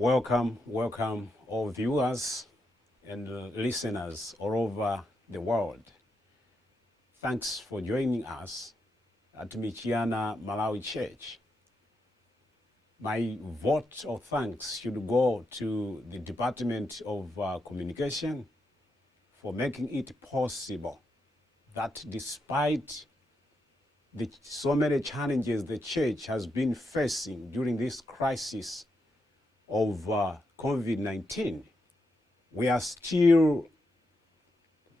Welcome, all viewers and listeners all over the world. Thanks for joining us at Michiana, Malawi Church. My vote of thanks should go to the Department of Communication for making it possible that despite so many challenges the church has been facing during this crisis of COVID-19, we are still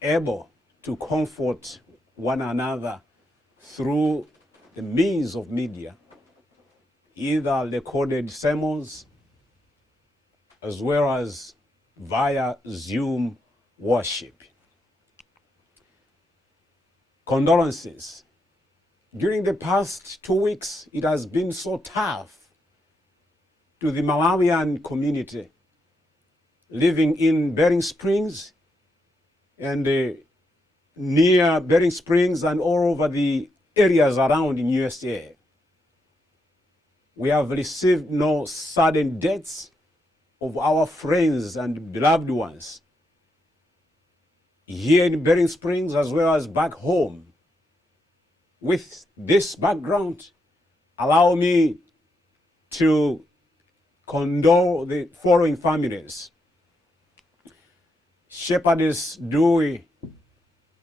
able to comfort one another through the means of media, either recorded sermons as well as via Zoom worship. Condolences. During the past 2 weeks, it has been so tough to the Malawian community living in Bering Springs and near Bering Springs and all over the areas around in USA. We have received no sudden deaths of our friends and beloved ones here in Bering Springs as well as back home. With this background, allow me to condole the following families: Shepherdess Dewey,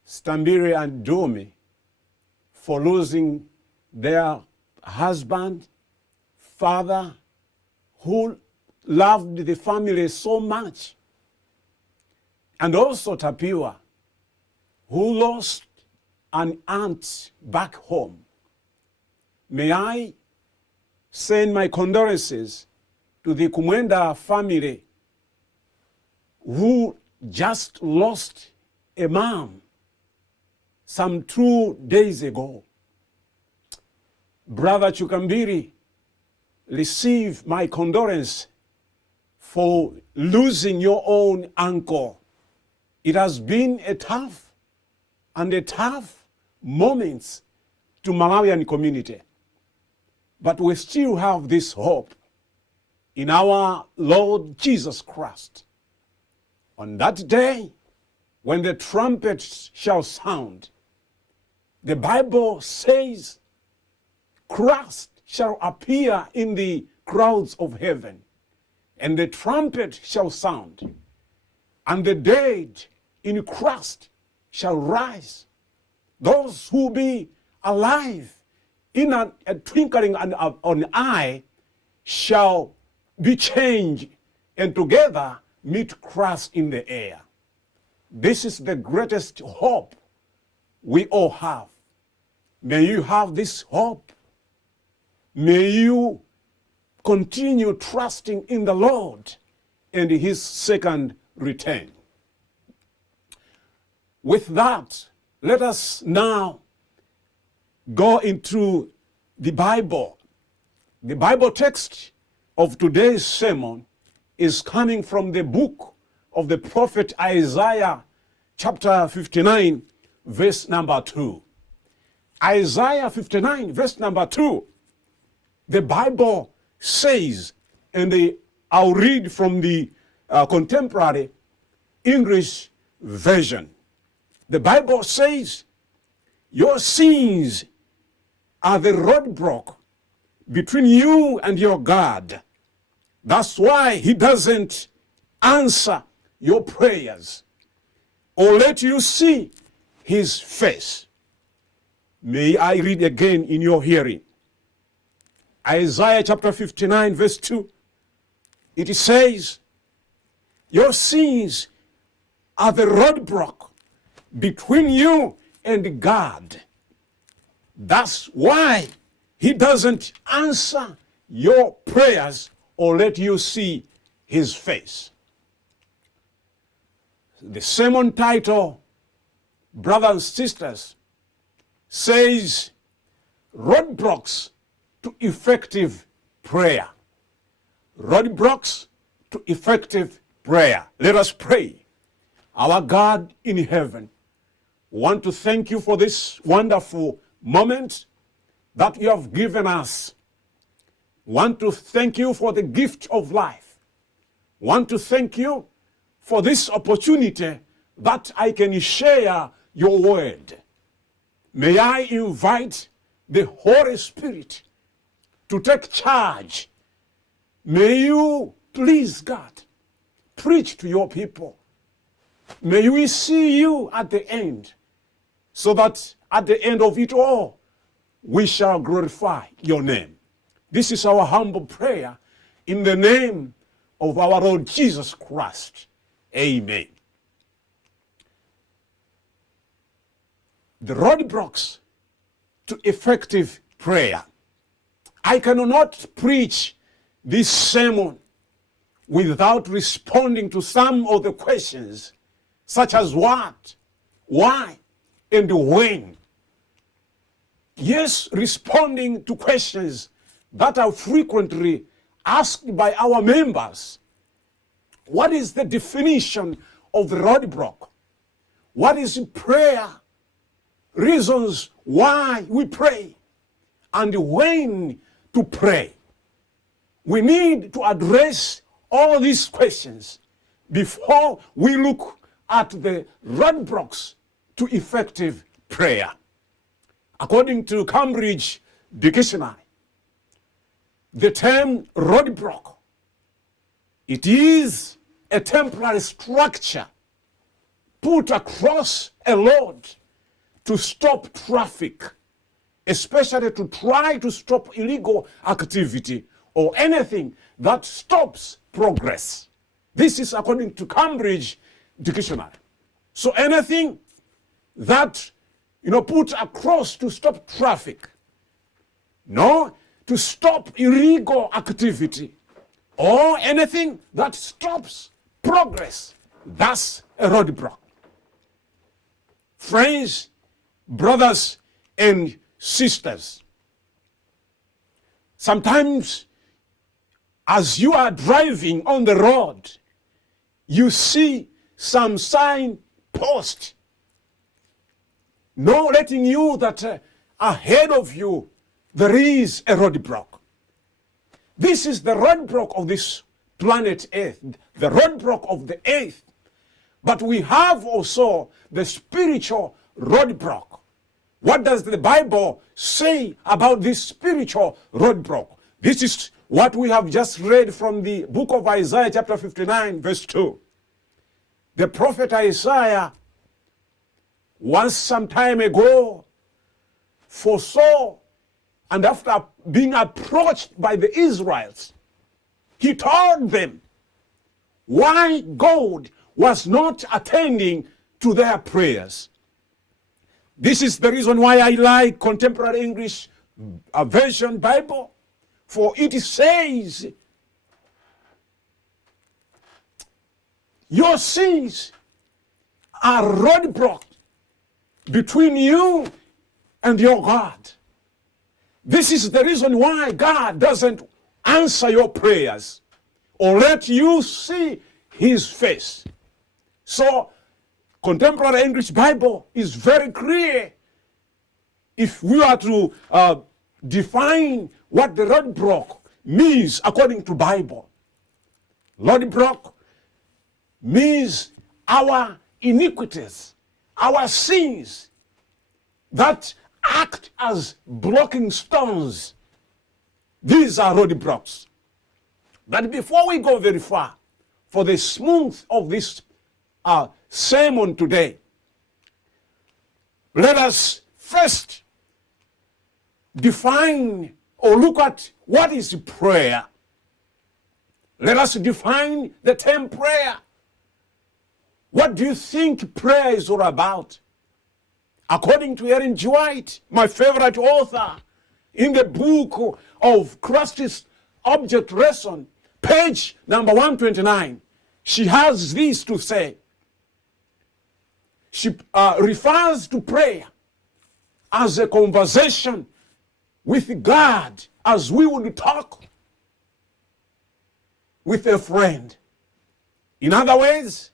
Stambiri and Dumi, for losing their husband, father, who loved the family so much, and also Tapiwa, who lost an aunt back home. May I send my condolences to the Kumwenda family who just lost a mom some 2 days ago. Brother Chukambiri, receive my condolence for losing your own uncle. It has been a tough moment to Malawian community, but we still have this hope in our Lord Jesus Christ. On that day, when the trumpet shall sound, the Bible says Christ shall appear in the clouds of heaven, and the trumpet shall sound, and the dead in Christ shall rise. Those who be alive in a twinkling of an eye shall be changed, and together meet Christ in the air. This is the greatest hope we all have. May you have this hope. May you continue trusting in the Lord and his second return. With that, let us now go into the Bible. The Bible text of today's sermon is coming from the book of the prophet Isaiah, chapter 59, verse number 2. Isaiah 59, verse number 2. The Bible says, and I'll read from the contemporary English version. The Bible says, your sins are the roadblock between you and your God. That's why he doesn't answer your prayers or let you see his face. May I read again in your hearing? Isaiah chapter 59, verse 2. It says, your sins are the roadblock between you and God. That's why he doesn't answer your prayers or let you see his face. The sermon title, brothers and sisters, says roadblocks to effective prayer. Roadblocks to effective prayer. Let us pray. Our God in heaven, we want to thank you for this wonderful moment that you have given us. We want to thank you for the gift of life. want to thank you for this opportunity that I can share your word. May I invite the Holy Spirit to take charge. May you, please God, preach to your people. May we see you at the end, so that at the end of it all, we shall glorify your name. This is our humble prayer in the name of our Lord Jesus Christ. Amen. The roadblocks to effective prayer. I cannot preach this sermon without responding to some of the questions, such as what, why, and when. Yes, responding to questions that are frequently asked by our members. What is the definition of the roadblock? What is prayer? Reasons why we pray, and when to pray. We need to address all these questions before we look at the roadblocks to effective prayer. According to Cambridge Dictionary, the term roadblock, it is a temporary structure put across a road to stop traffic, especially to try to stop illegal activity or anything that stops progress. This is according to Cambridge Dictionary. So anything that, put across to stop traffic, to stop illegal activity, or anything that stops progress, that's a roadblock. Friends, brothers and sisters, sometimes as you are driving on the road, you see some sign post, letting you that ahead of you there is a roadblock. This is the roadblock of this planet Earth, the roadblock of the earth. But we have also the spiritual roadblock. What does the Bible say about this spiritual roadblock? This is what we have just read from the book of Isaiah chapter 59 verse 2. The prophet Isaiah, once some time ago, foresaw, and after being approached by the Israelites, he told them why God was not attending to their prayers. This is the reason why I like Contemporary English Version Bible, for it says, your sins are roadblocked between you and your God. This is the reason why God doesn't answer your prayers or let you see his face. So, Contemporary English Bible is very clear. If we are to define what the roadblock means according to Bible, roadblock means our iniquities, our sins that act as blocking stones. These are roadblocks. But before we go very far, for the smooth of this sermon today, let us first define or look at what is prayer. Let us define the term prayer. What do you think prayer is all about? According to Ellen G. White, my favorite author, in the book of Christ's Object Lesson, page number 129, she has this to say. She refers to prayer as a conversation with God, as we would talk with a friend. In other words,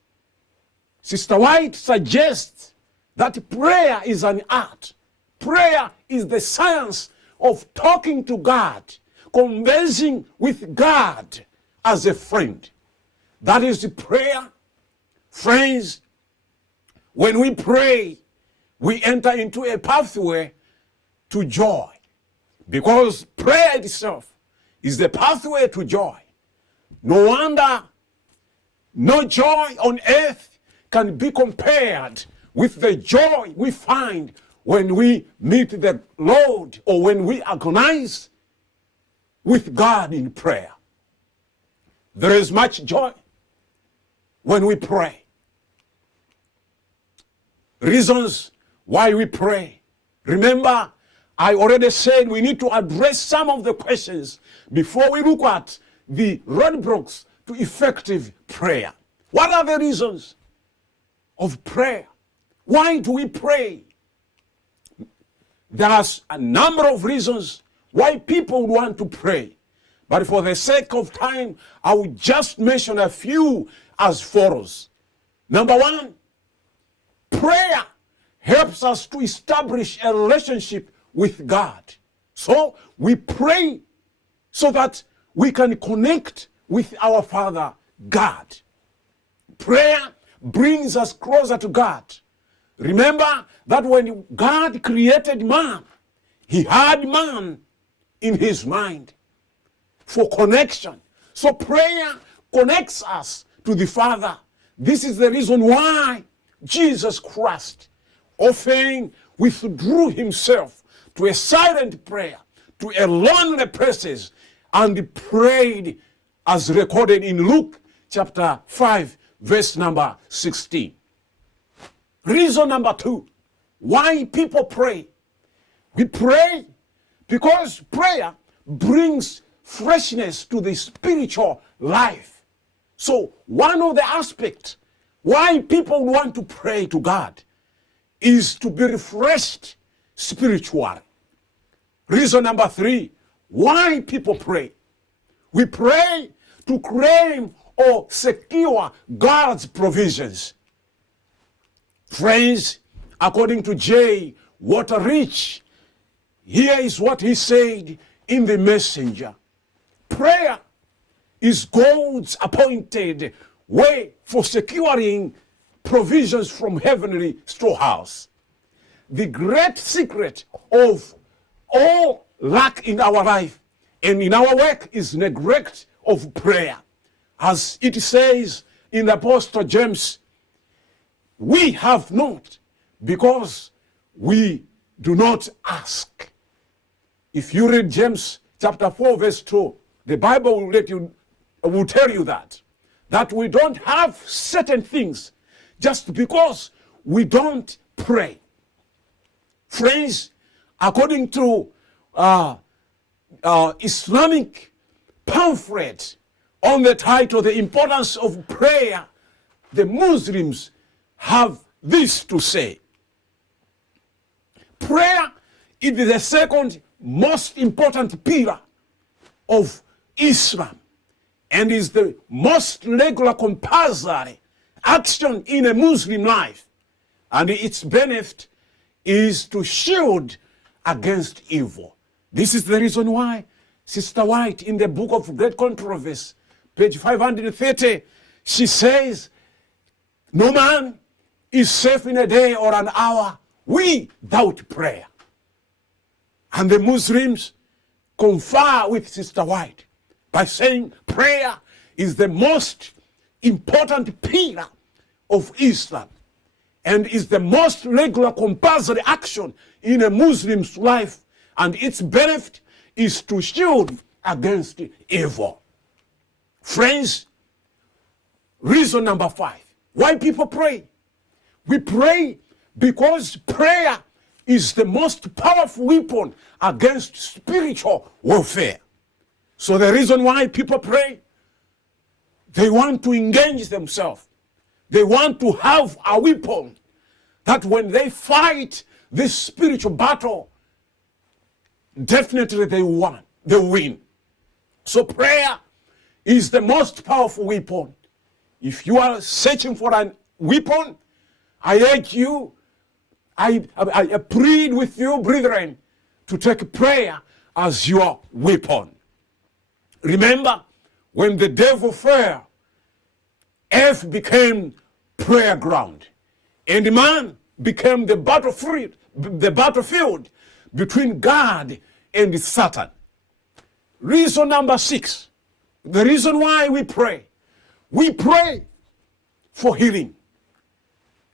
Sister White suggests that prayer is an art. Prayer is the science of talking to God, conversing with God as a friend. That is the prayer. Friends, when we pray, we enter into a pathway to joy. Because prayer itself is the pathway to joy. No wonder no joy on earth can be compared with the joy we find when we meet the Lord or when we agonize with God in prayer. There is much joy when we pray. Reasons why we pray. Remember, I already said we need to address some of the questions before we look at the roadblocks to effective prayer. What are the reasons of prayer? Why do we pray? There's a number of reasons why people want to pray. But for the sake of time, I will just mention a few as follows. Number one, prayer helps us to establish a relationship with God. So we pray so that we can connect with our Father, God. Prayer brings us closer to God. Remember that when God created man, he had man in his mind for connection. So prayer connects us to the Father. This is the reason why Jesus Christ often withdrew himself to a silent prayer, to a lonely place, and prayed as recorded in Luke chapter 5, verse number 16. Reason number two, why people pray. We pray because prayer brings freshness to the spiritual life. So one of the aspects why people want to pray to God is to be refreshed spiritually. Reason number three, why people pray. We pray to claim or secure God's provisions. Friends, according to J. Waterrich, here is what he said in the Messenger. Prayer is God's appointed way for securing provisions from heavenly storehouse. The great secret of all lack in our life and in our work is neglect of prayer. As it says in the Apostle James, we have not because we do not ask. If you read James chapter 4 verse 2, the Bible will tell you that we don't have certain things just because we don't pray. Friends, according to Islamic pamphlet on the title, The Importance of Prayer, the Muslims have this to say. Prayer is the second most important pillar of Islam and is the most regular compulsory action in a Muslim life. And its benefit is to shield against evil. This is the reason why Sister White in the Book of Great Controversy, page 530, she says, no man is safe in a day or an hour without prayer. And the Muslims confer with Sister White by saying prayer is the most important pillar of Islam and is the most regular compulsory action in a Muslim's life, and its benefit is to shield against evil. Friends, reason number 5, why people pray. We pray because prayer is the most powerful weapon against spiritual warfare. So the reason why people pray, they want to engage themselves. They want to have a weapon that when they fight this spiritual battle, definitely they win. So prayer is the most powerful weapon. If you are searching for a weapon, I urge you, I plead with you, brethren, to take prayer as your weapon. Remember, when the devil fell, earth became prayer ground, and man became the battlefield between God and Satan. Reason number 6, the reason why we pray for healing.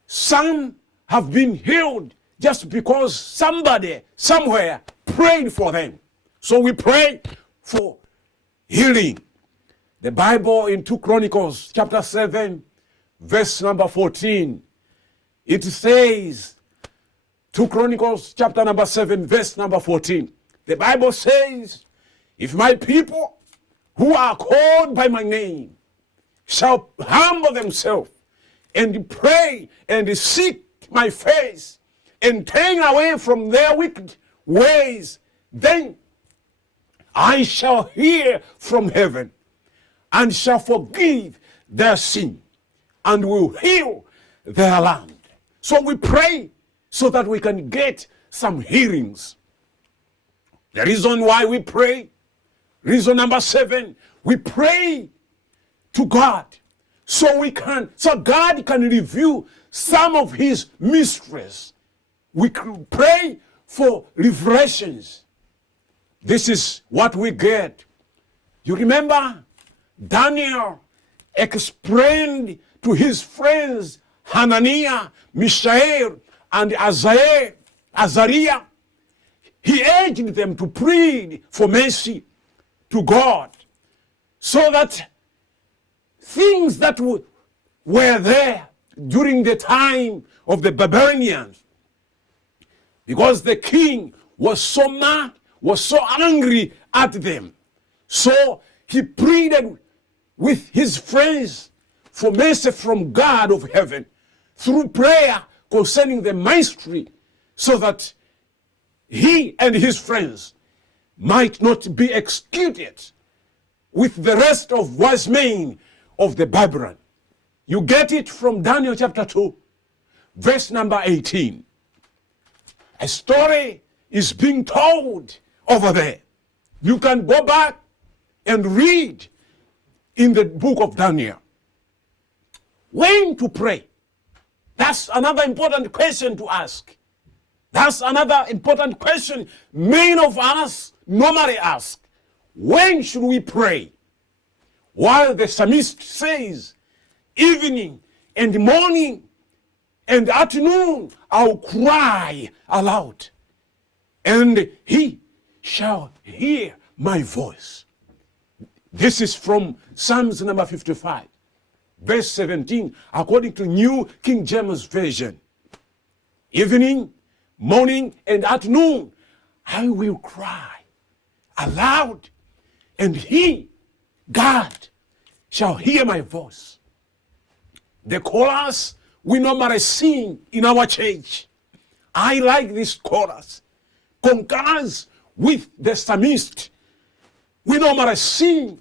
Some have been healed just because somebody somewhere prayed for them. So we pray for healing. The Bible in 2 Chronicles chapter 7, verse number 14, it says, 2 Chronicles chapter number 7, verse number 14, the Bible says, if my people who are called by my name shall humble themselves and pray and seek my face and turn away from their wicked ways, then I shall hear from heaven and shall forgive their sin and will heal their land. So we pray so that we can get some healings. The reason why we pray, reason number 7, we pray to God so God can reveal some of his mysteries. We pray for revelations. This is what we get. You remember Daniel explained to his friends Hananiah, Mishael, and Azariah. He urged them to plead for mercy to God so that things that were there during the time of the Babylonians, because the king was so mad, was so angry at them. So he pleaded with his friends for mercy from God of heaven through prayer concerning the mystery, so that he and his friends might not be executed with the rest of wise men of the Babylon. You get it from Daniel chapter 2, verse number 18. A story is being told over there. You can go back and read in the book of Daniel. When to pray? That's another important question to ask. That's another important question many of us normally ask. When should we pray? While the psalmist says, evening and morning and afternoon I'll cry aloud, and he shall hear my voice. This is from Psalms number 55, verse 17, according to New King James Version. Evening, morning, and afternoon, I will cry aloud, and he, God, shall hear my voice. The chorus we normally sing in our church, I like this chorus, concurs with the psalmist. We normally sing,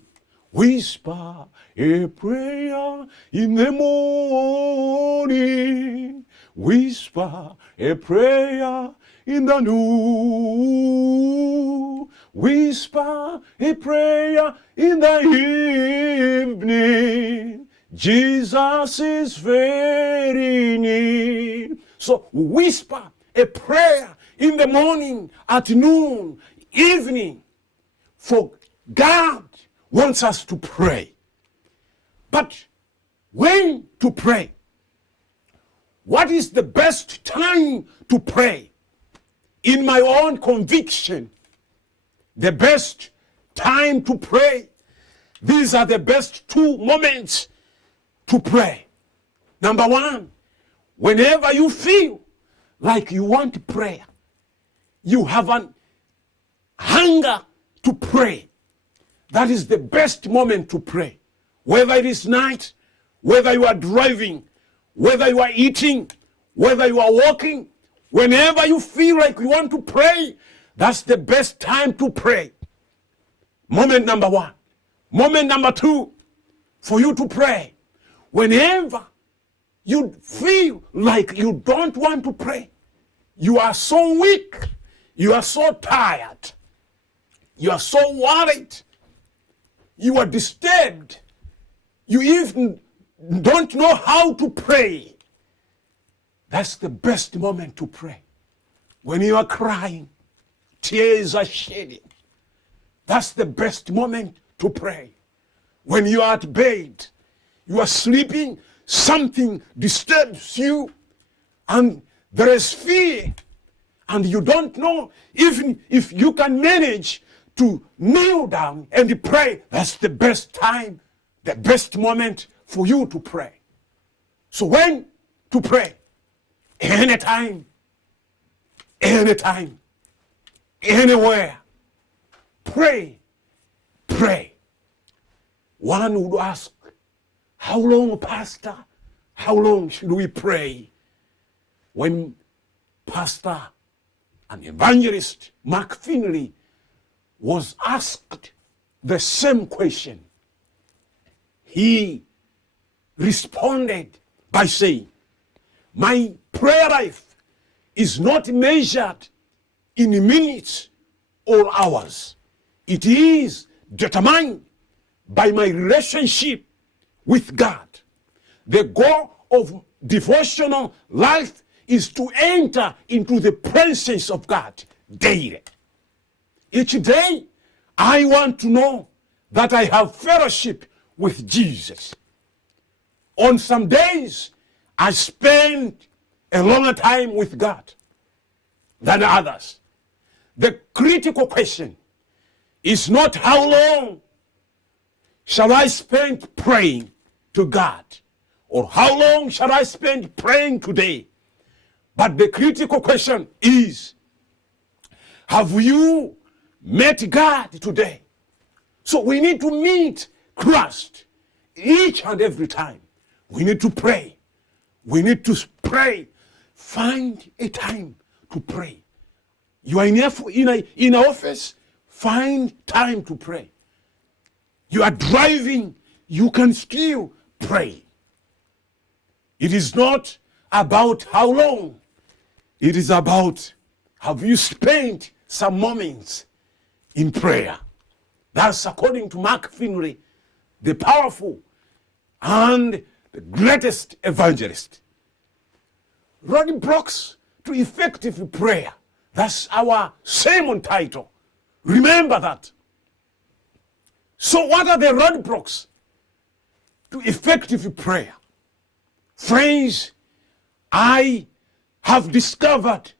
whisper a prayer in the morning, whisper a prayer in the noon, whisper a prayer in the evening. Jesus is very near. So whisper a prayer in the morning, at noon, evening. For God wants us to pray. But when to pray? What is the best time to pray? In my own conviction, the best time to pray, these are the best 2 moments to pray. Number 1, whenever you feel like you want prayer, you have an hunger to pray, that is the best moment to pray. Whether it is night, whether you are driving, whether you are eating, whether you are walking, whenever you feel like you want to pray, that's the best time to pray. Moment number 1. Moment number 2, for you to pray, whenever you feel like you don't want to pray, you are so weak, you are so tired, you are so worried, you are disturbed, you even don't know how to pray, that's the best moment to pray. When you are crying, tears are shedding, that's the best moment to pray. When you are at bed, you are sleeping, something disturbs you, and there is fear, and you don't know even if you can manage to kneel down and pray. That's the best time, the best moment for you to pray. So when to pray? Anytime, anytime, anywhere. Pray, pray. One would ask, how long, Pastor? How long should we pray? When Pastor and evangelist Mark Finley was asked the same question, he responded by saying, my prayer life is not measured in minutes or hours. It is determined by my relationship with God. The goal of devotional life is to enter into the presence of God daily. Each day, I want to know that I have fellowship with Jesus. On some days, I spend a longer time with God than others. The critical question is not how long shall I spend praying to God, or how long shall I spend praying today? But the critical question is, have you met God today? So we need to meet Christ each and every time. We need to pray. We need to pray. Find a time to pray. You are in an office, find time to pray. You are driving, you can still pray. It is not about how long. It is about, have you spent some moments in prayer? That's according to Mark Finley, the powerful and the greatest evangelist. Roadblocks to effective prayer. That's our sermon title. Remember that. So what are the roadblocks to effective prayer? Friends, I have discovered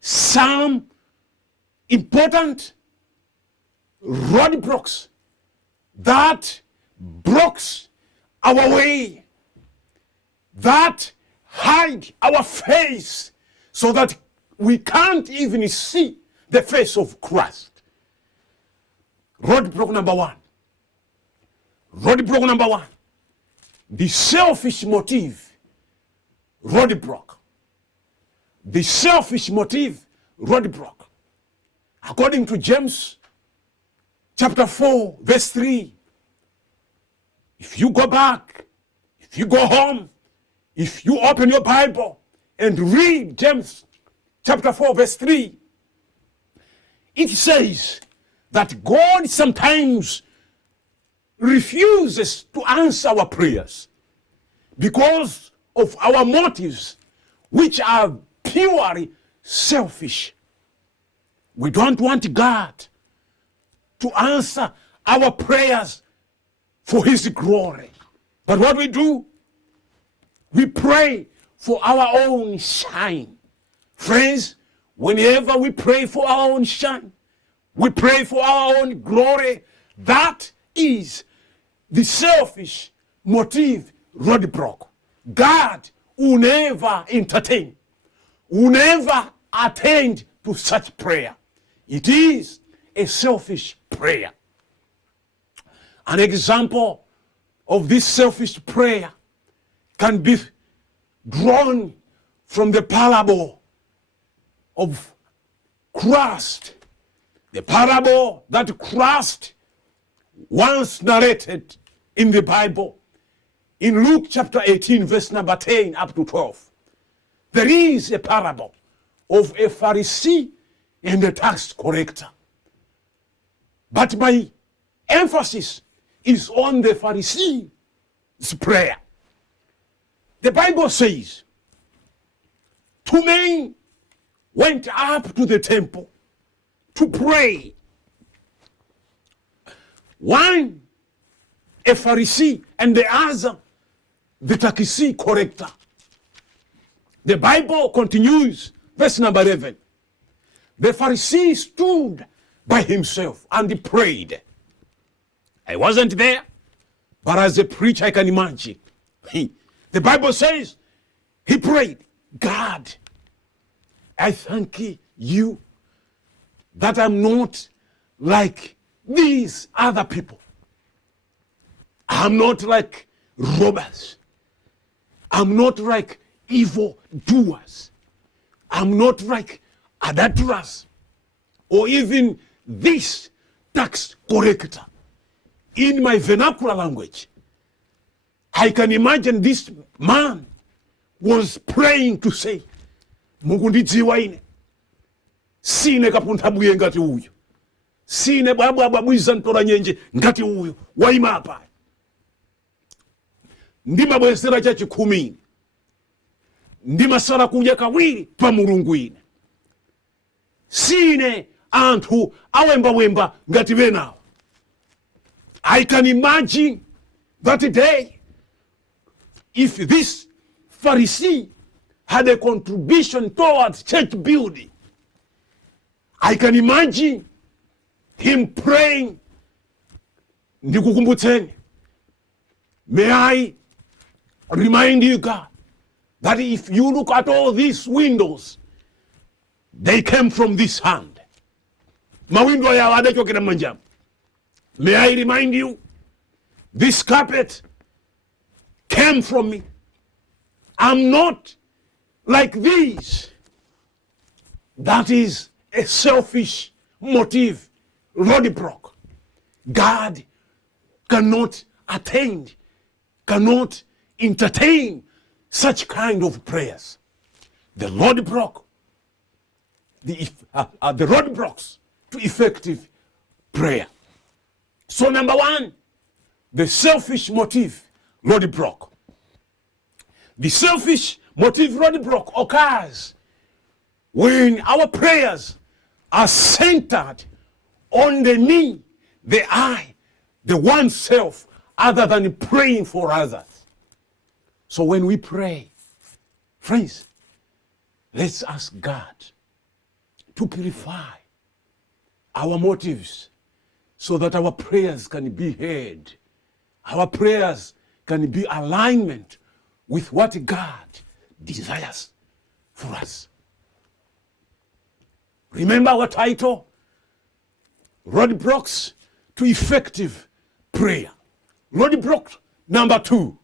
some important roadblocks that blocks our way, that hide our face so that we can't even see the face of Christ. Roadblock number one. Roadblock number one. The selfish motive. Roadblock. The selfish motive. Roadblock. According to James chapter 4 verse 3. If you go back, if you go home, if you open your Bible and read James chapter 4 verse 3, it says that God sometimes refuses to answer our prayers because of our motives, which are purely selfish. We don't want God to answer our prayers for his glory. But what we do, we pray for our own shine. Friends, whenever we pray for our own shine, we pray for our own glory, that is the selfish motive roadblock. God will never entertain, will never attend to such prayer. It is a selfish prayer. An example of this selfish prayer can be drawn from the parable of Christ. The parable that Christ once narrated in the Bible. In Luke chapter 18, verse number 10 up to 12. There is a parable of a Pharisee and a tax collector. But my emphasis is on the Pharisee's prayer. The Bible says, 2 men went up to the temple to pray. One, a Pharisee, and the other, the tax collector. The Bible continues, verse number 11. The Pharisee stood by himself and he prayed. I wasn't there, but as a preacher I can imagine. The Bible says he prayed, God, I thank you that I'm not like these other people. I'm not like robbers. I'm not like evil doers. I'm not like adulterers or even this tax collector. In my vernacular language, I can imagine this man was praying to say, Mungu ndidziwa ine, sine kapunthabuye ngati uyu, sine bwabwabwiza ntora nyenje ngati uyu, waima apa. Ndimabwesera cha chikhumi, ndimasala kudya kawiri pa mulungu ine. Sine anthu awembawemba ngati benawo. I can imagine that day, if this Pharisee had a contribution towards church building, I can imagine him praying, ndikukumbutseni, may I remind you, God, that if you look at all these windows, they came from this hand. Mawindo ya adachokera manjamu. May I remind you, this carpet came from me. I'm not like these. That is a selfish motive, roadblock. God cannot attain, cannot entertain such kind of prayers. The roadblock, the roadblocks to effective prayer. So number one, the selfish motive roadblock. The selfish motive roadblock occurs when our prayers are centered on the me, the I, the one self, other than praying for others. So when we pray, friends, let's ask God to purify our motives so that our prayers can be heard. Our prayers can be alignment with what God desires for us. Remember our title? Roadblocks to effective prayer. Roadblock number 2.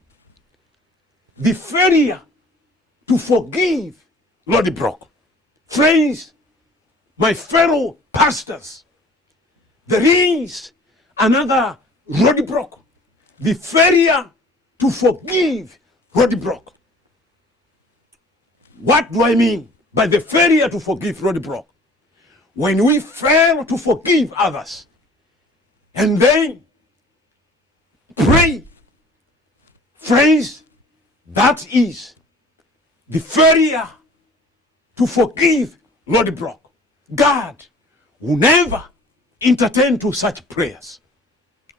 The failure to forgive roadblock. Friends, my fellow pastors, there is another roadblock. The failure to forgive roadblock. What do I mean by the failure to forgive roadblock? When we fail to forgive others and then pray, friends, that is the failure to forgive roadblock. God will never entertain to such prayers.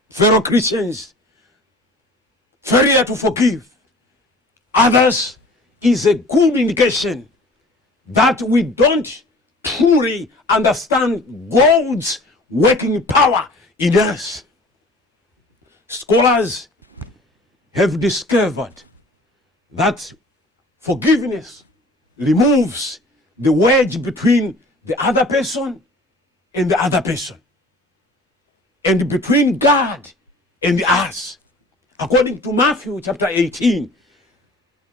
Fellow Christians, failure to forgive others is a good indication that we don't truly understand God's working power in us. Scholars have discovered that forgiveness removes the wedge between the other person and the other person, and between God and us. According to Matthew chapter 18,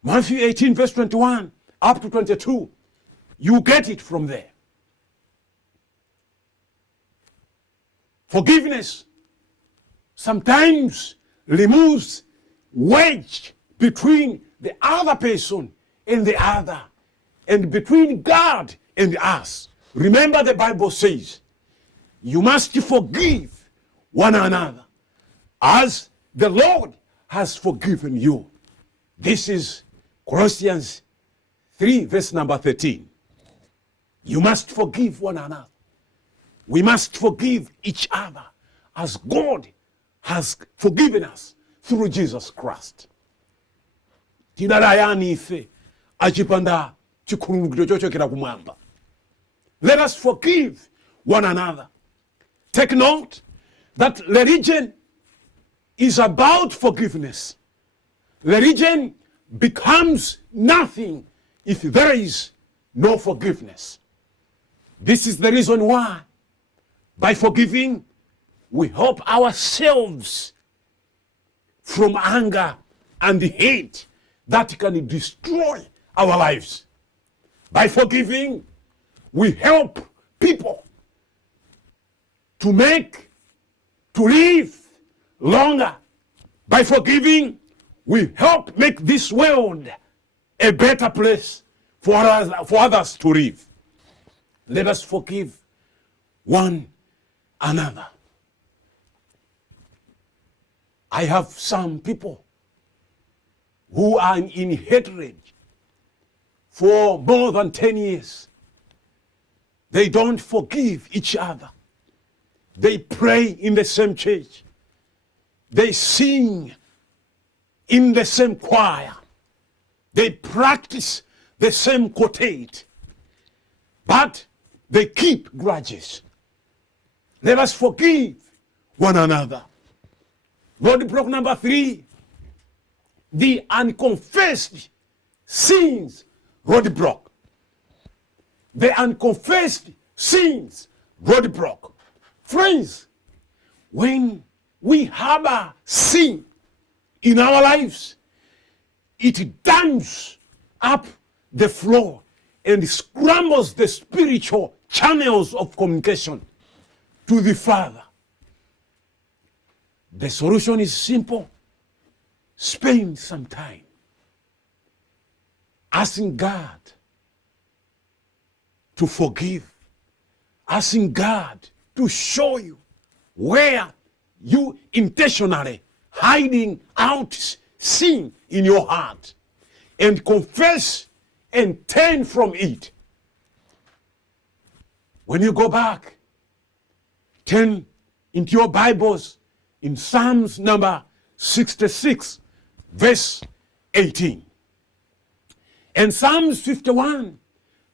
Matthew 18 verse 21 up to 22, you get it from there. Forgiveness sometimes removes wedge between the other person and the other, and between God and us. Remember, the Bible says, you must forgive one another as the Lord has forgiven you. This is Colossians 3 verse number 13. You must forgive one another. We must forgive each other as God has forgiven us through Jesus Christ. Tidadayani ife achipanda chikhululukiro chochokera kumwamba. Let us forgive one another. Take note that religion is about forgiveness. Religion becomes nothing if there is no forgiveness. This is the reason why, by forgiving, we help ourselves from anger and hate that can destroy our lives. By forgiving, we help people to live longer. By forgiving, we help make this world a better place for others to live. Let us forgive one another. I have some people who are in hatred for more than 10 years. They don't forgive each other. They pray in the same church. They sing in the same choir. They practice the same quartet. But they keep grudges. Let us forgive one another. Roadblock number 3, the unconfessed sins roadblock. The unconfessed sins roadblock. Friends, when we harbor sin in our lives, it dams up the flow and scrambles the spiritual channels of communication to the Father. The solution is simple. Spend some time asking God to forgive, asking God to show you where you intentionally hiding out sin in your heart, and confess and turn from it. When you go back, turn into your Bibles in Psalms number 66, verse 18. And Psalms 51,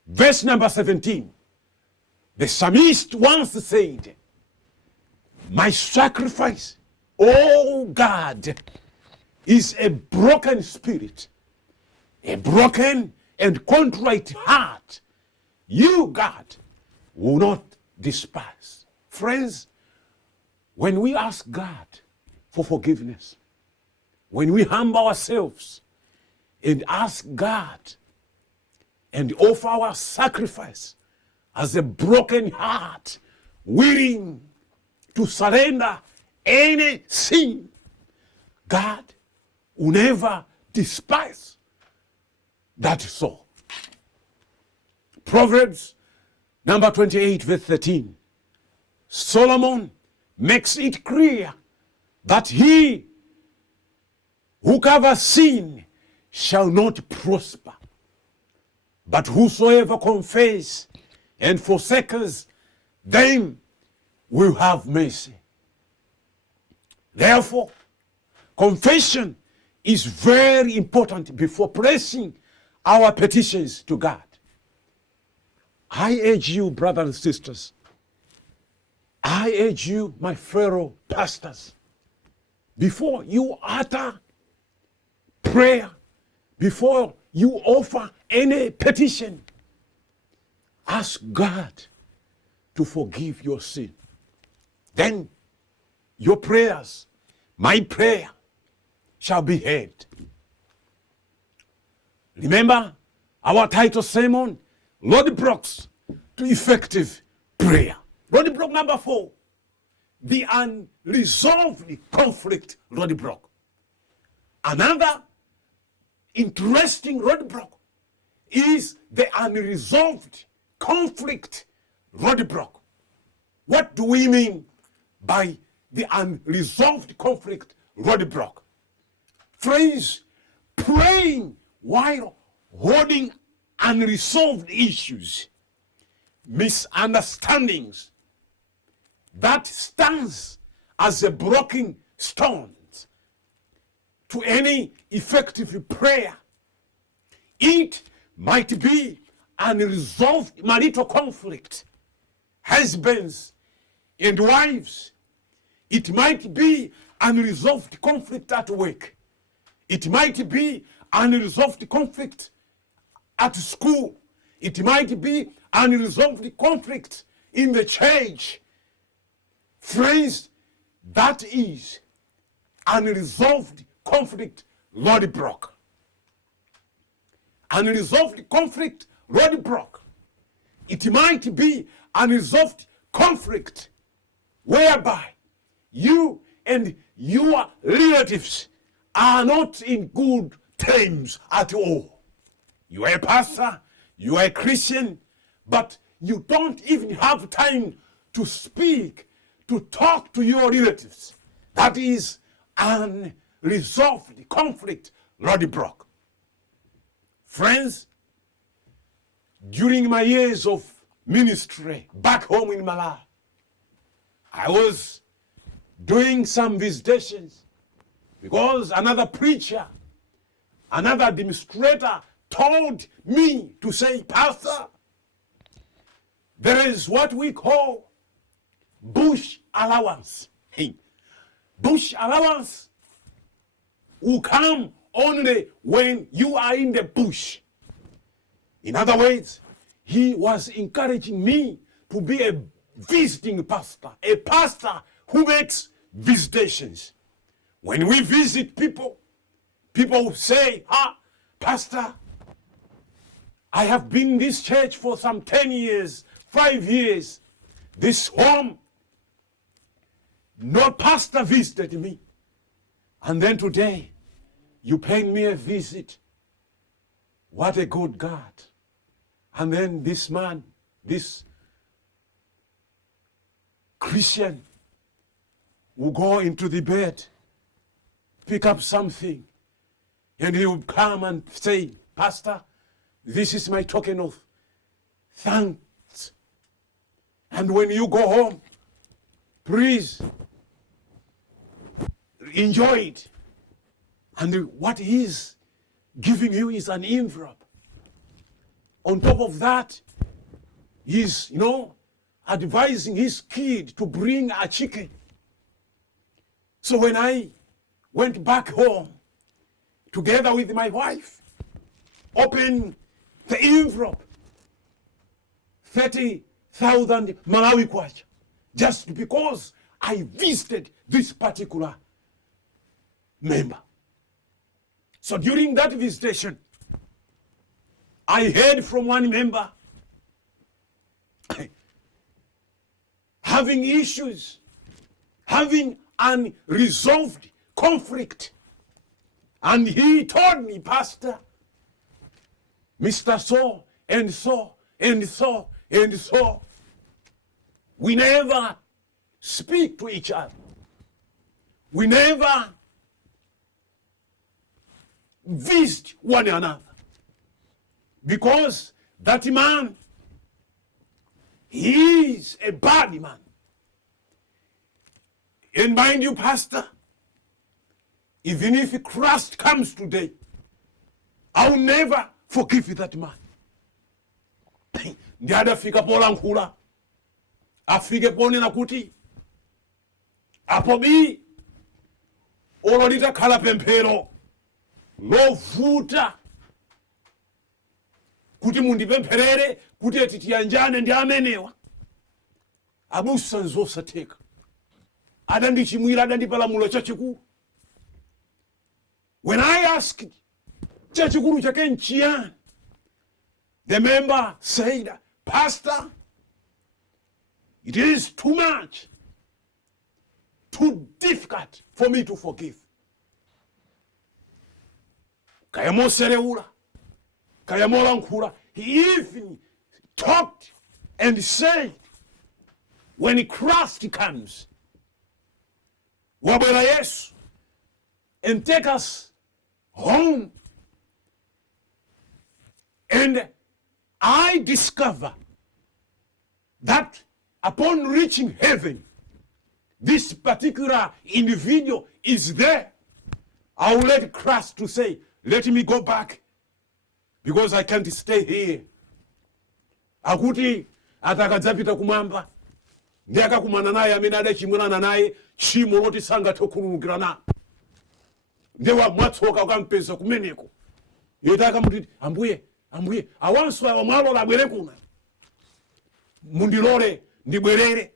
verse number 17. The psalmist once said, my sacrifice, oh God, is a broken spirit, a broken and contrite heart. You, God, will not despise. Friends, when we ask God for forgiveness, when we humble ourselves and ask God and offer our sacrifice as a broken heart, willing to surrender any sin, God will never despise that soul. Proverbs number 28, verse 13. Solomon makes it clear that he who covers sin shall not prosper, but whosoever confess and forsakes them will have mercy. Therefore, confession is very important before placing our petitions to God. I urge you, brothers and sisters, I urge you, my fellow pastors, before you utter prayer, before you offer any petition, ask God to forgive your sin. Then your prayers, my prayer, shall be heard. Remember our title sermon, Roadblocks to Effective Prayer. Roadblock number 4, the unresolved conflict roadblock. Another interesting roadblock is the unresolved conflict roadblock. What do we mean by the unresolved conflict roadblock? Friends, praying while holding unresolved issues, misunderstandings, that stands as a broken stone to any effective prayer. It might be unresolved marital conflict, husbands and wives. It might be unresolved conflict at work. It might be unresolved conflict at school. It might be unresolved conflict in the church. Friends, that is unresolved conflict roadblock. Unresolved conflict roadblock. It might be unresolved conflict whereby you and your relatives are not in good terms at all. You are a pastor, you are a Christian, but you don't even have time to speak, to talk to your relatives. That is unresolved conflict roadblock. Friends, during my years of ministry back home in Malawi, I was doing some visitations because another preacher, another administrator told me to say, Pastor, there is what we call bush allowance. Bush allowance will come only when you are in the bush. In other words, he was encouraging me to be a visiting pastor, a pastor who makes visitations. When we visit people, people say, Pastor, I have been in this church for some 10 years, 5 years. This home, no pastor visited me. And then today, you paid me a visit. What a good God. And then this man, this Christian, will go into the bed, pick up something, and he will come and say, Pastor, this is my token of thanks. And when you go home, please enjoy it. And what he's giving you is an envelope. On top of that, he's, advising his kid to bring a chicken. So when I went back home, together with my wife, opened the envelope, 30,000 Malawi kwacha, just because I visited this particular member. So during that visitation, I heard from one member having issues, having unresolved conflict. And he told me, Pastor, Mr. So and so and so and so, we never speak to each other. We never visit one another. Because that man, he is a bad man. And mind you, Pastor, even if Christ comes today, I will never forgive that man. Ndiada fika pola nkula, afike pone na kuti, apobi, ololita khala pemphero, lovuta, kuti mundipempherere, kuti titiyanjane ndi amenewa. Abusa nzosatheka. Adandichimwira adandipalamulo chachikulu. When I asked chachikulu chake nchiyani, the member said, Pastor, it is too much, too difficult for me to forgive. Kayamo sereula, kayamo lankula. He even talked and said, when Christ comes, wabera Yesu, and take us home, And I discover that upon reaching heaven, this particular individual is there. I will let Christ to say, let me go back because I can't stay here. Akuti atakadzapita kumwamba ndi akakumana naye amene adachimwirana naye tchimo loti sangathe kukhululukirana ndewa mwatsoka ukampeza kumeneko yoti akamuti ambuye awanso awa mwalola abwere kuno mundilole ndibwerere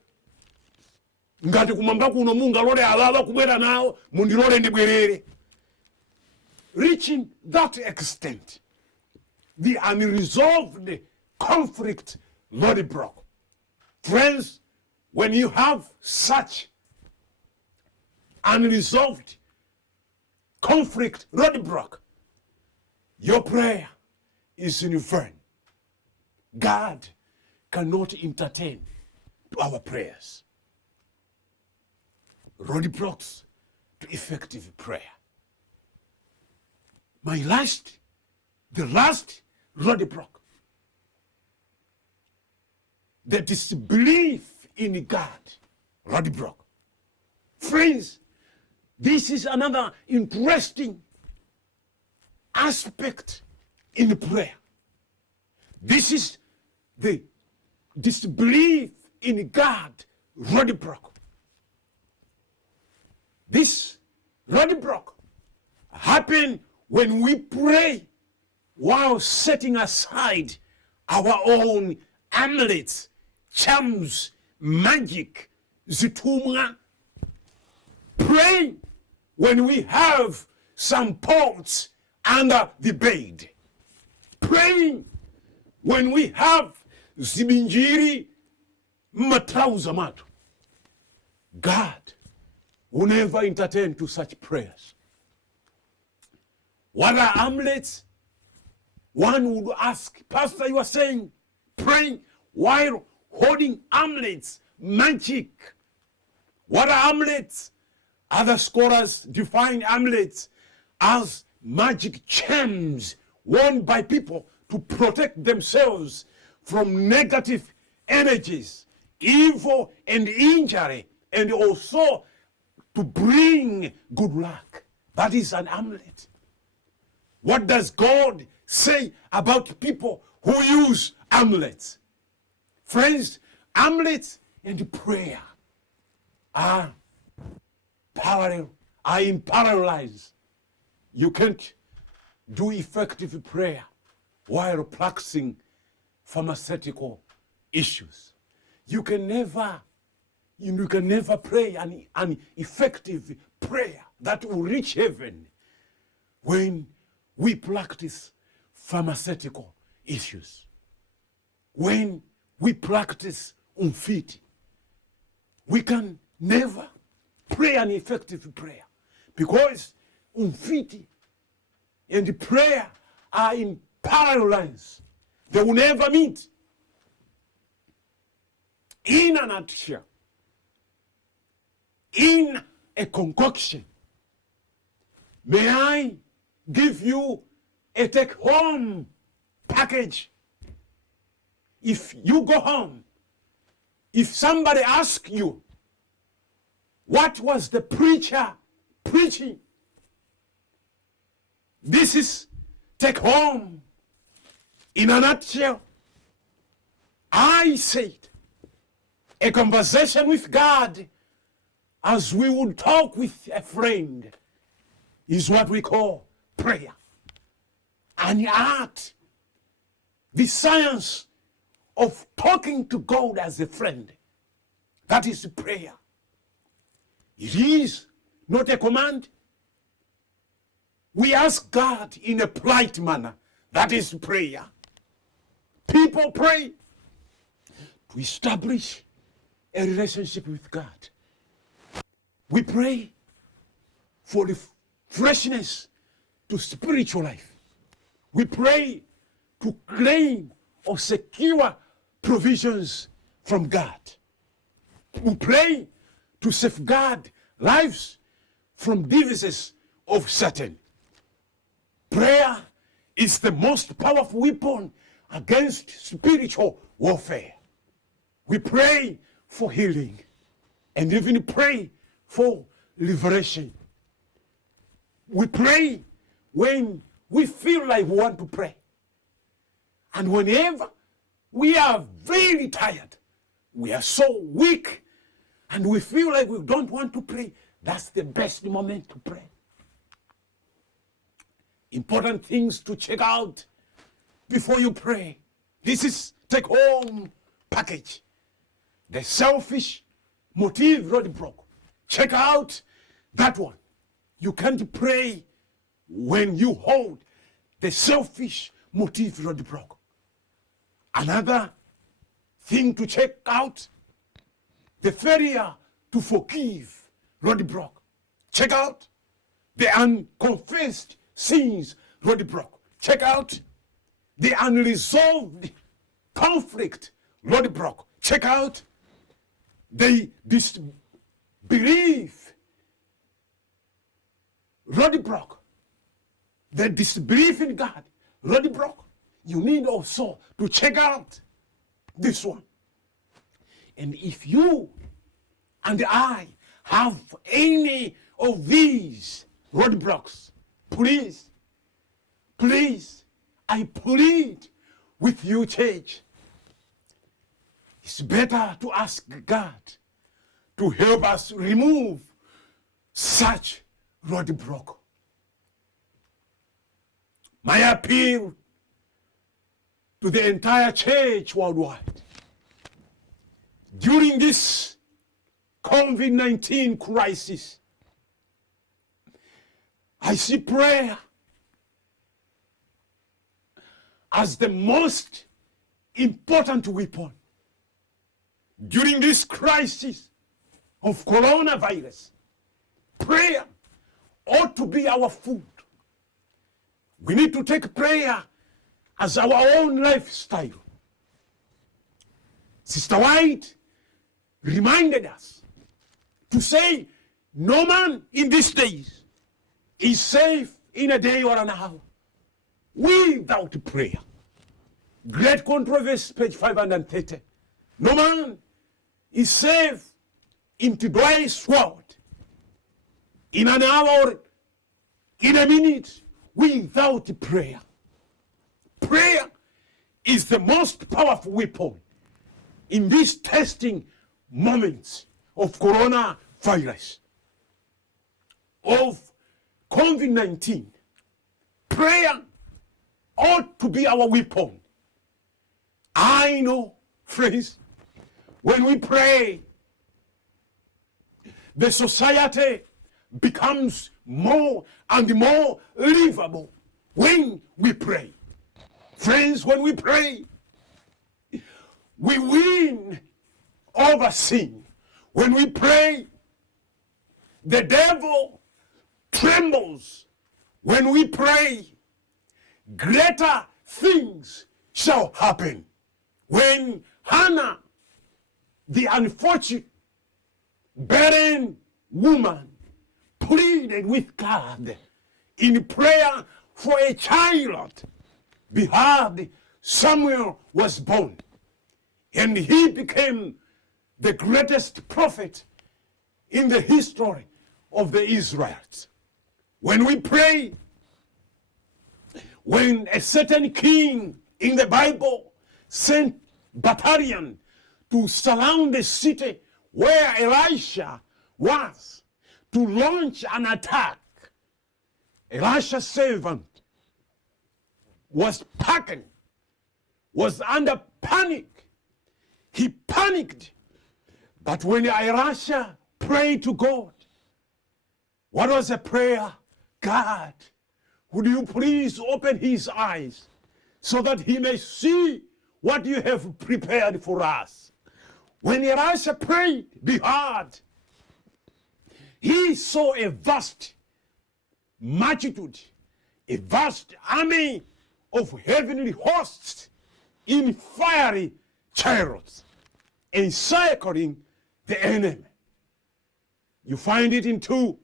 ngati kumwamba kuno mungalole alala kubwera nawo mundilole ndibwerere. Reaching that extent, the unresolved conflict roadblock. Friends, when you have such unresolved conflict roadblock, your prayer is in vain. God cannot entertain our prayers. Roadblocks to effective prayer. The last roadblock, the disbelief in God roadblock. Friends, this is another interesting aspect in prayer. This is the disbelief in God roadblock. This roadblock happens when we pray while setting aside our own amulets, charms, magic, zitumwa. Pray when we have some pots under the bed. Pray when we have zibinjiri matrauza matu. God will never entertain to such prayers. What are amulets? One would ask, Pastor, you are saying praying while holding amulets, magic. What are amulets? Other scholars define amulets as magic charms worn by people to protect themselves from negative energies, evil and injury, and also to bring good luck. That is an amulet. What does God say about people who use amulets? Friends, amulets and prayer are in parallels. You can't do effective prayer while practicing pharmaceutical issues. You can never pray an effective prayer that will reach heaven when we practice pharmaceutical issues. When we practice umfiti, we can never pray an effective prayer because umfiti and prayer are in parallels. They will never meet. In a nutshell, in a concoction, may I give you a take-home package? If you go home, if somebody asks you, what was the preacher preaching? This is take-home in a nutshell. I said, a conversation with God as we would talk with a friend is what we call prayer. An art, the science of talking to God as a friend, that is prayer. It is not a command. We ask God in a polite manner, that is prayer. People pray to establish a relationship with God. We pray for the freshness to spiritual life. We pray to claim or secure provisions from God. We pray to safeguard lives from devices of Satan. Prayer is the most powerful weapon against spiritual warfare. We pray for healing and even pray for liberation. We pray when we feel like we want to pray. And whenever we are very tired, we are so weak, and we feel like we don't want to pray, that's the best moment to pray. Important things to check out before you pray. This is take-home package. The selfish motive roadblock. Check out that one. You can't pray when you hold the selfish motive roadblock. Another thing to check out, the failure to forgive roadblock. Check out the unconfessed sins roadblock. Check out the unresolved conflict roadblock. Check out the disbelief roadblock. The disbelief in God roadblock. You need also to check out this one. And if you and I have any of these roadblocks, please, I plead with you, church. It's better to ask God to help us remove such roadblock. My appeal to the entire church worldwide during this COVID-19 crisis, I see prayer as the most important weapon during this crisis of coronavirus. Prayer ought to be our food. We need to take prayer as our own lifestyle. Sister White reminded us to say, no man in these days is safe in a day or an hour without prayer. Great Controversy, page 530. No man is safe in today's sword in an hour, in a minute, without prayer. Prayer is the most powerful weapon in these testing moments of coronavirus, of COVID-19. Prayer ought to be our weapon. I know, friends, when we pray, the society becomes more and more livable when we pray. Friends, when we pray, we win over sin. When we pray, the devil trembles. When we pray, greater things shall happen. When Hannah, the unfortunate barren woman, pleaded with God in prayer for a child, behold, Samuel was born, and he became the greatest prophet in the history of the Israelites. When we pray, when a certain king in the Bible sent battalion to surround the city where Elisha was to launch an attack, Elisha's servant was packing, was under panic. He panicked. But when Elisha prayed to God, what was the prayer? God, would you please open his eyes so that he may see what you have prepared for us? When Elisha prayed, behold, he saw a vast multitude, a vast army of heavenly hosts in fiery chariots encircling the enemy. You find it in 2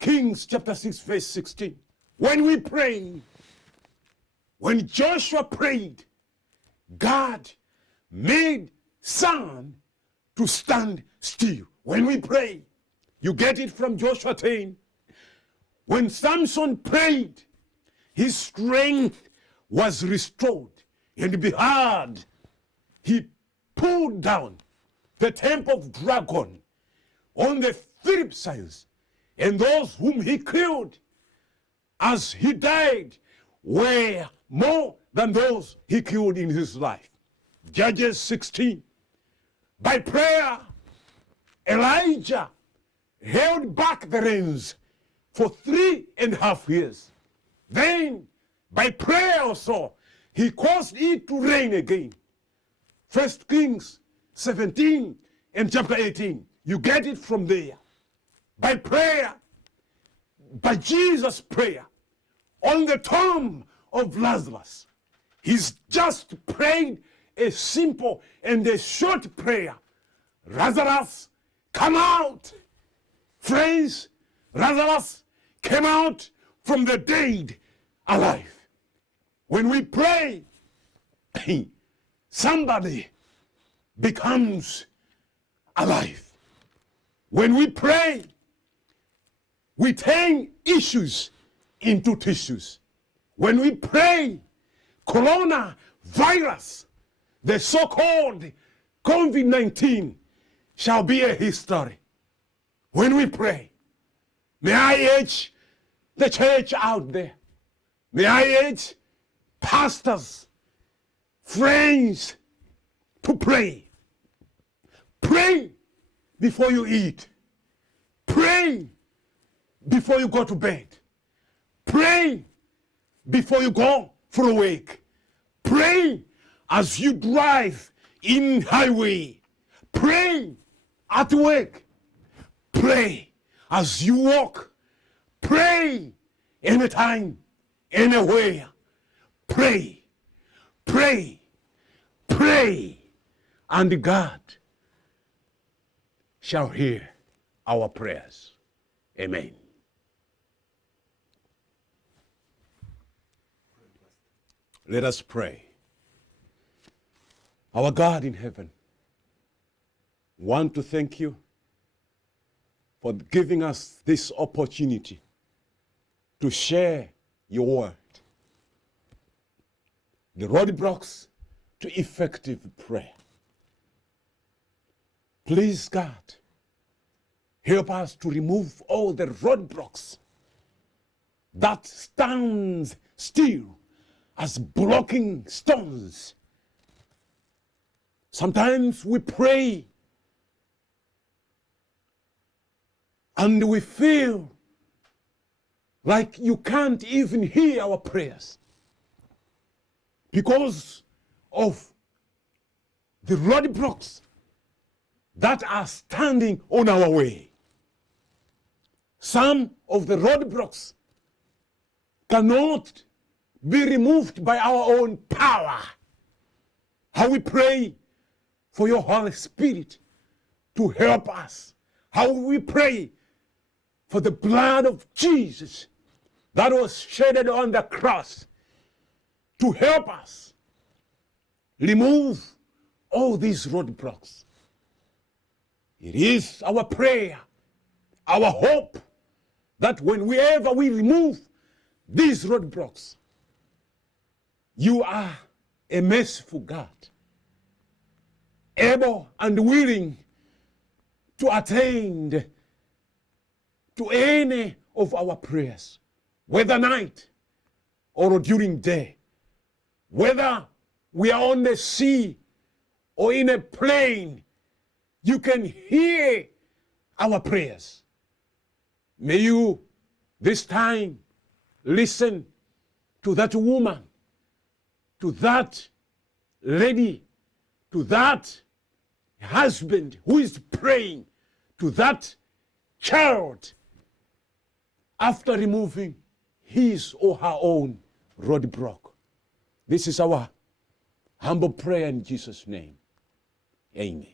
Kings chapter 6 verse 16. When we pray, When Joshua prayed, God made sun to stand still. When we pray, you get it from Joshua 10. When Samson prayed, his strength was restored. And behold, he pulled down the temple of dragon on the Philistines, and those whom he killed as he died were more than those he killed in his life. Judges 16. By prayer, Elijah held back the rains for 3.5 years. Then, by prayer also, he caused it to rain again. 1 Kings 17 and chapter 18. You get it from there. By prayer, by Jesus' prayer, on the tomb of Lazarus, he's just prayed a simple and a short prayer. Lazarus, come out. Friends, Lazarus came out from the dead alive. When we pray, somebody becomes alive. When we pray, we turn issues into tissues. When we pray, coronavirus, the so-called COVID-19, shall be a history. When we pray, may I urge the church out there, may I urge pastors, friends, to pray. Pray before you eat. Pray before you go to bed. Pray before you go for a week. Pray as you drive in highway. Pray at work. Pray as you walk. Pray anytime, anywhere. Pray, pray, pray, and God shall hear our prayers. Amen. Let us pray. Our God in heaven, want to thank you for giving us this opportunity to share your word. The roadblocks to effective prayer. Please, God, help us to remove all the roadblocks that stands still as blocking stones. Sometimes we pray and we feel like you can't even hear our prayers because of the roadblocks that are standing on our way. Some of the roadblocks cannot be removed by our own power. How we pray for your Holy Spirit to help us. How we pray for the blood of Jesus that was shed on the cross to help us remove all these roadblocks. It is our prayer, our hope, that whenever we remove these roadblocks, you are a merciful God, able and willing to attend to any of our prayers, whether night or during day, whether we are on the sea or in a plane. You can hear our prayers. May you this time listen to that woman, to that lady, to that husband who is praying, to that child, after removing his or her own roadblock. This is our humble prayer in Jesus' name. Amen.